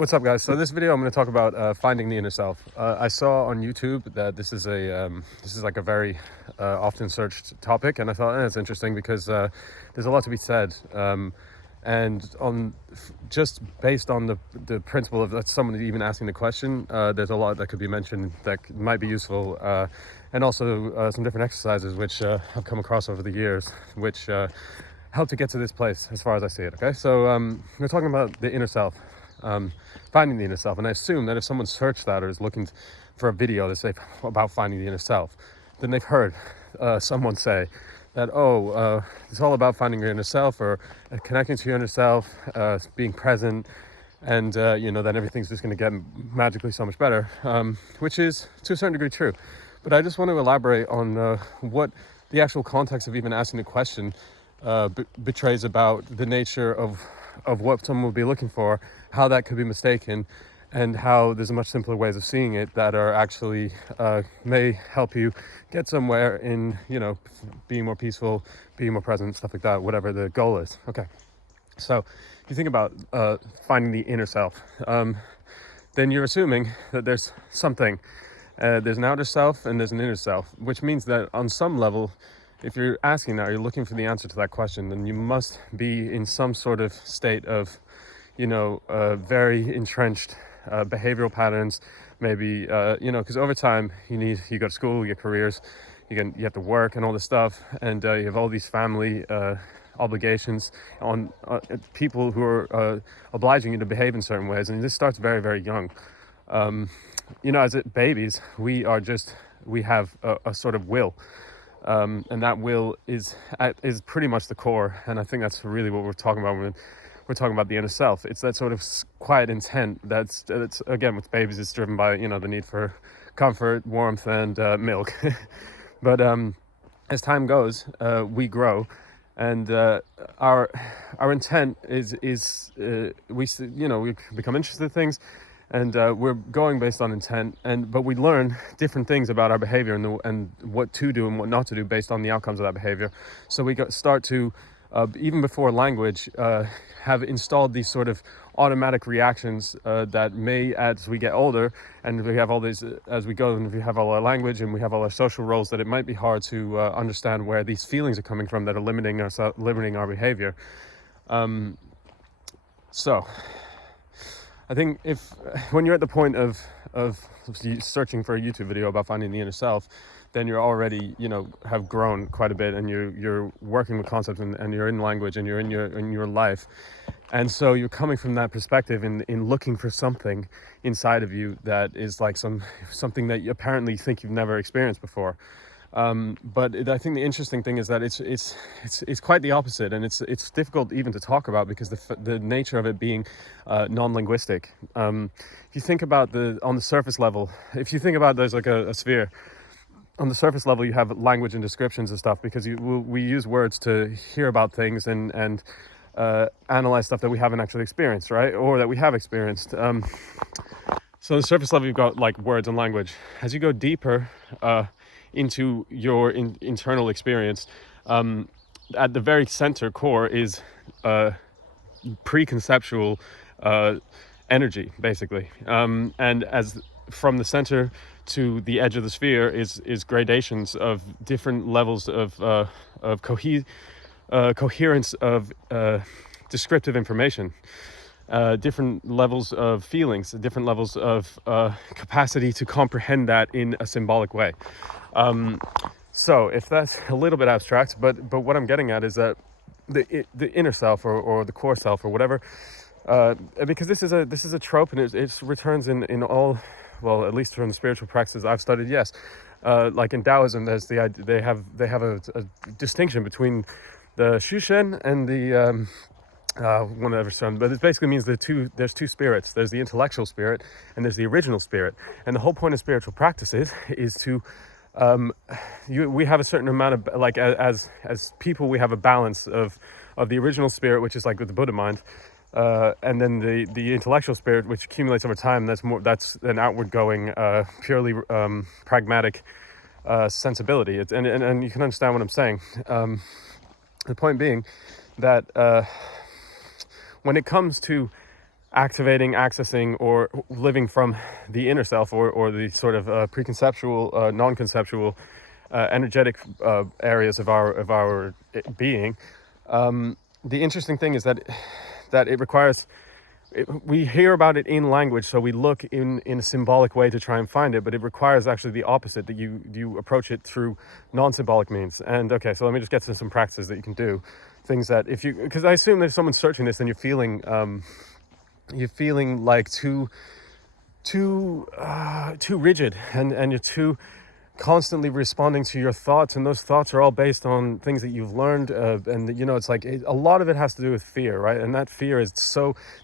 What's up, guys? So this video, I'm going to talk about finding the inner self. I saw on YouTube that this is like a very often searched topic, and I thought it's interesting because there's a lot to be said. And just based on the principle of that someone even asking the question, there's a lot that could be mentioned that might be useful, and also some different exercises which I've come across over the years, which help to get to this place as far as I see it. Okay, so we're talking about the inner self. Finding the inner self, and I assume that if someone searched that or is looking for a video to say about finding the inner self, then they've heard someone say that it's all about finding your inner self, or connecting to your inner self, being present, and then everything's just going to get magically so much better, which is to a certain degree true. But I just want to elaborate on what the actual context of even asking the question betrays about the nature of what someone would be looking for, how that could be mistaken, and how there's much simpler ways of seeing it that are actually may help you get somewhere in, being more peaceful, being more present, stuff like that, whatever the goal is. Okay, so if you think about finding the inner self, then you're assuming that there's something. There's an outer self and there's an inner self, which means that on some level, if you're asking that, or you're looking for the answer to that question, then you must be in some sort of state of, very entrenched behavioral patterns, maybe, because over time you go to school, you get careers, you have to work and all this stuff, and you have all these family obligations on people who are obliging you to behave in certain ways, and this starts very, very young. As babies, we have a sort of will. And that will is pretty much the core, and I think that's really what we're talking about when we're talking about the inner self. It's that sort of quiet intent that's again, with babies, it's driven by the need for comfort, warmth, and milk. But as time goes, we grow, and our intent is we become interested in things. And we're going based on intent, but we learn different things about our behavior and what to do and what not to do based on the outcomes of that behavior. So we start to, even before language, have installed these sort of automatic reactions that may, as we get older, and we have all these, as we go, and we have all our language and we have all our social roles, that it might be hard to understand where these feelings are coming from that are limiting our behavior. So I think when you're at the point of searching for a YouTube video about finding the inner self, then you're already, have grown quite a bit, and you're working with concepts, and you're in language, and you're in your life. And so you're coming from that perspective in looking for something inside of you that is like something that you apparently think you've never experienced before. But I think the interesting thing is that it's quite the opposite, and it's difficult even to talk about because the nature of it being non-linguistic. If you think about on the surface level, if you think about there's like a sphere. On the surface level, you have language and descriptions and stuff because we use words to hear about things and analyze stuff that we haven't actually experienced, right? Or that we have experienced. So on the surface level, you've got like words and language. As you go deeper into your internal experience, at the very center core is preconceptual energy, basically, and as from the center to the edge of the sphere is gradations of different levels of coherence of descriptive information, different levels of feelings, different levels of capacity to comprehend that in a symbolic way. So if that's a little bit abstract, but what I'm getting at is that the inner self or the core self or whatever, because this is a trope, and it returns in all, well, at least from the spiritual practices I've studied, yes. Like in Taoism, there's they have a distinction between the Shushen and the whatever son, but it basically means there's two spirits. There's the intellectual spirit and there's the original spirit. And the whole point of spiritual practices is to we have a certain amount of, like, as people, we have a balance of the original spirit, which is like with the Buddha mind, and then the intellectual spirit, which accumulates over time. That's an outward going, purely pragmatic sensibility. And you can understand what I'm saying. The point being that when it comes to activating, accessing, or living from the inner self, or the sort of preconceptual, non-conceptual, energetic areas of our being. The interesting thing is that it requires. We hear about it in language, so we look in a symbolic way to try and find it, but it requires actually the opposite, that you approach it through non-symbolic means. And okay, so let me just get to some practices that you can do, things that because I assume that if someone's searching this and you're feeling like too rigid, and you're too constantly responding to your thoughts, and those thoughts are all based on things that you've learned, and it's like a lot of it has to do with fear, right? And that fear is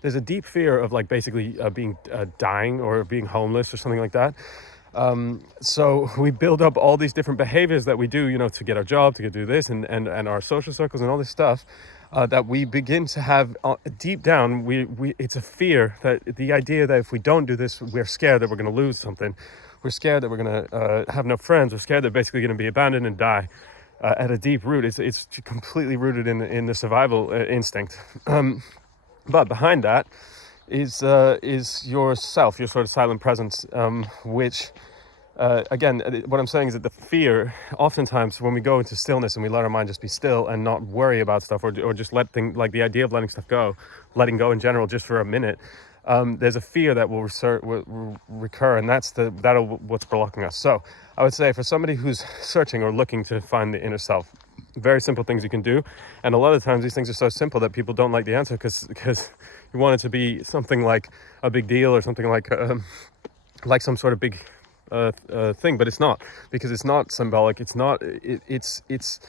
there's a deep fear of like basically being dying or being homeless or something like that. So we build up all these different behaviors that we do, to get our job, to do this, and our social circles and all this stuff, that we begin to have deep down. It's a fear, that the idea that if we don't do this, we're scared that we're going to lose something. We're scared that we're going to have no friends. We're scared that basically going to be abandoned and die. At a deep root, it's completely rooted in the survival instinct. But behind that is yourself, your sort of silent presence, which again, what I'm saying is that the fear, oftentimes when we go into stillness and we let our mind just be still and not worry about stuff, or just let things, like the idea of letting stuff go, letting go in general just for a minute, there's a fear that will recur, and that's what's blocking us. So I would say, for somebody who's searching or looking to find the inner self, very simple things you can do. And a lot of times these things are so simple that people don't like the answer, because you want it to be something like a big deal, or something like some sort of big thing, but it's not, because it's not symbolic. It's not. It's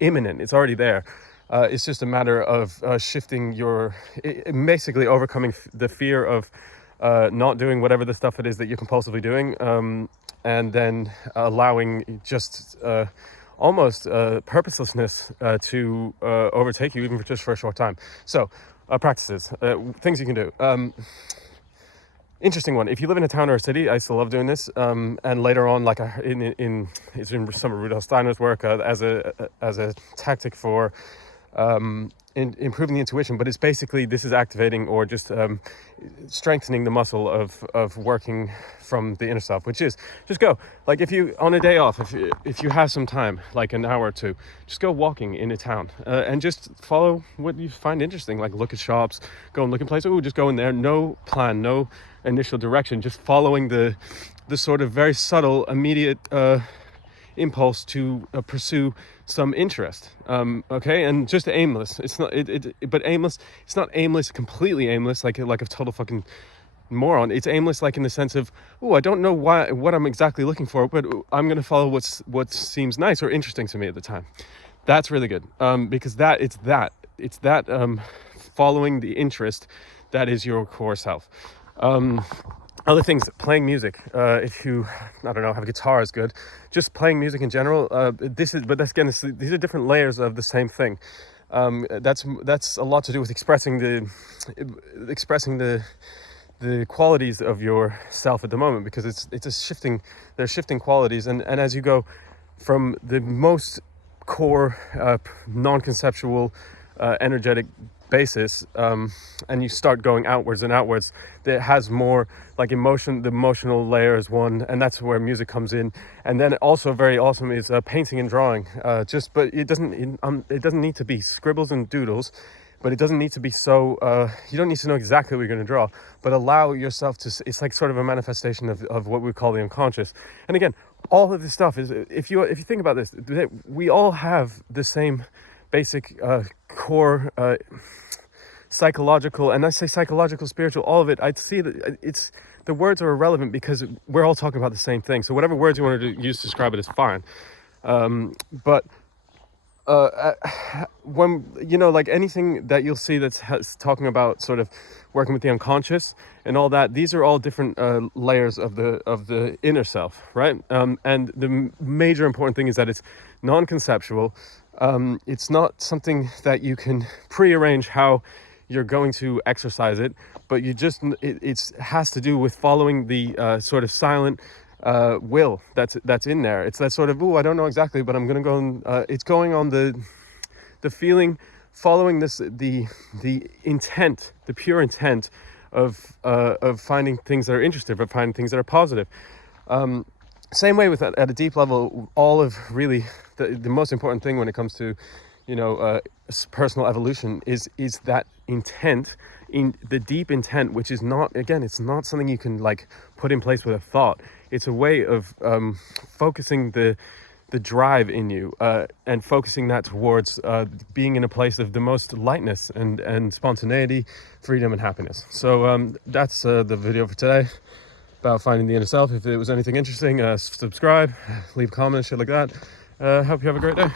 imminent. It's already there. It's just a matter of shifting basically overcoming the fear of not doing whatever the stuff it is that you're compulsively doing, and then allowing just almost purposelessness to overtake you, even just for a short time. So practices, things you can do. Interesting one. If you live in a town or a city, I still love doing this. And later on, like it's in some of Rudolf Steiner's work, as a tactic for improving the intuition. But it's basically, this is activating, or just strengthening the muscle of working from the inner self, which is just go. Like, if you, on a day off, if you have some time, like an hour or two, just go walking in a town, and just follow what you find interesting. Like, look at shops, go and look in places. Just go in there, no plan, no initial direction, just following the sort of very subtle, immediate impulse to pursue some interest. Okay, and just aimless. It's not but aimless. It's not aimless, completely aimless, like a total fucking moron. It's aimless, like in the sense of, I don't know what I'm exactly looking for, but I'm gonna follow what seems nice or interesting to me at the time. That's really good, because it's that following the interest that is your core self. Other things, playing music. If you, I don't know, have a guitar is good. Just playing music in general. These are different layers of the same thing. That's a lot to do with expressing the qualities of yourself at the moment, because there's shifting qualities, and as you go from the most core, non-conceptual, energetic basis, and you start going outwards and outwards, that has more like emotion. The emotional layer is one, and that's where music comes in. And then also very awesome is painting and drawing. But it doesn't need to be scribbles and doodles, but it doesn't need to be so, you don't need to know exactly what you're going to draw, but allow yourself to, it's like sort of a manifestation of what we call the unconscious. And again, all of this stuff is, if you think about this, we all have the same basic core psychological, and I say psychological, spiritual, all of it. I'd see that the words are irrelevant, because we're all talking about the same thing. So whatever words you want to use to describe it is fine. But when like anything that you'll see that's talking about sort of working with the unconscious and all that, these are all different layers of the inner self, right? And the major important thing is that it's non-conceptual. It's not something that you can prearrange how you're going to exercise it, but it has to do with following the sort of silent will that's in there. It's that sort of, I don't know exactly, but I'm gonna go and it's going on the feeling, following the intent, the pure intent of finding things that are interesting, of finding things that are positive. Same way with at a deep level, all of really the most important thing when it comes to, personal evolution is that intent, in the deep intent, which is not, again, it's not something you can like put in place with a thought. It's a way of focusing the drive in you, and focusing that towards being in a place of the most lightness and spontaneity, freedom and happiness. So that's the video for today about finding the inner self. If it was anything interesting, subscribe, leave a comment, shit like that. Hope you have a great day.